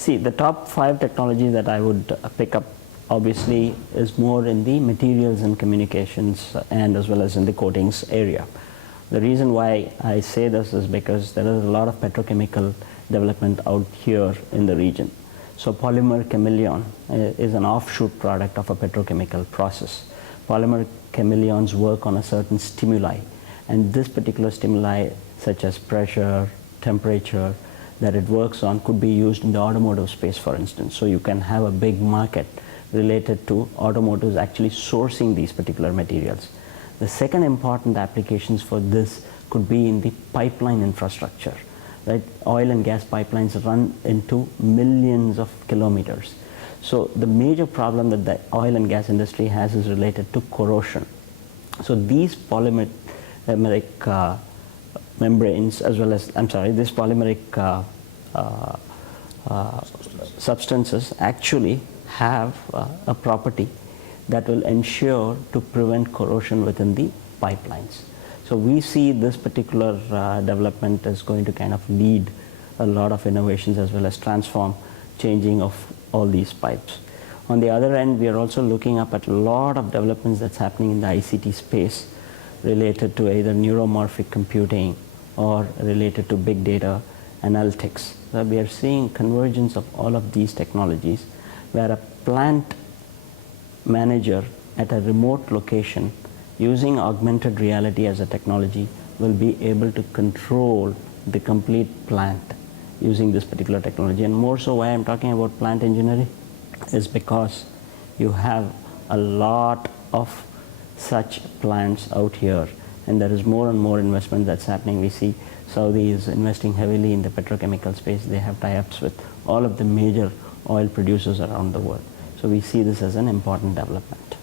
See, the top 5 technologies that I would pick up obviously is more in the materials and communications and as well as in the coatings area. The reason why I say this is because there is a lot of petrochemical development out here in the region. So polymer chameleon is an offshoot product of a petrochemical process. Polymer chameleons work on a certain stimuli, and this particular stimuli, such as pressure, temperature, that it works on could be used in the automotive space, for instance. So you can have a big market related to automotives actually sourcing these particular materials. The second important applications for this could be in the pipeline infrastructure. Right? Oil and gas pipelines run into millions of kilometers. So the major problem that the oil and gas industry has is related to corrosion. So these polymeric membranes, as well as, these polymeric substances actually have a property that will ensure to prevent corrosion within the pipelines. So we see this particular development is going to kind of lead a lot of innovations as well as transform changing of all these pipes. On the other end, we are also looking up at a lot of developments that's happening in the ICT space related to either neuromorphic computing or related to big data analytics. So we are seeing convergence of all of these technologies where a plant manager at a remote location using augmented reality as a technology will be able to control the complete plant using this particular technology. And more so, why I'm talking about plant engineering is because you have a lot of such plants out here, and there is more and more investment that's happening. We see Saudi is investing heavily in the petrochemical space. They have tie-ups with all of the major oil producers around the world. So we see this as an important development.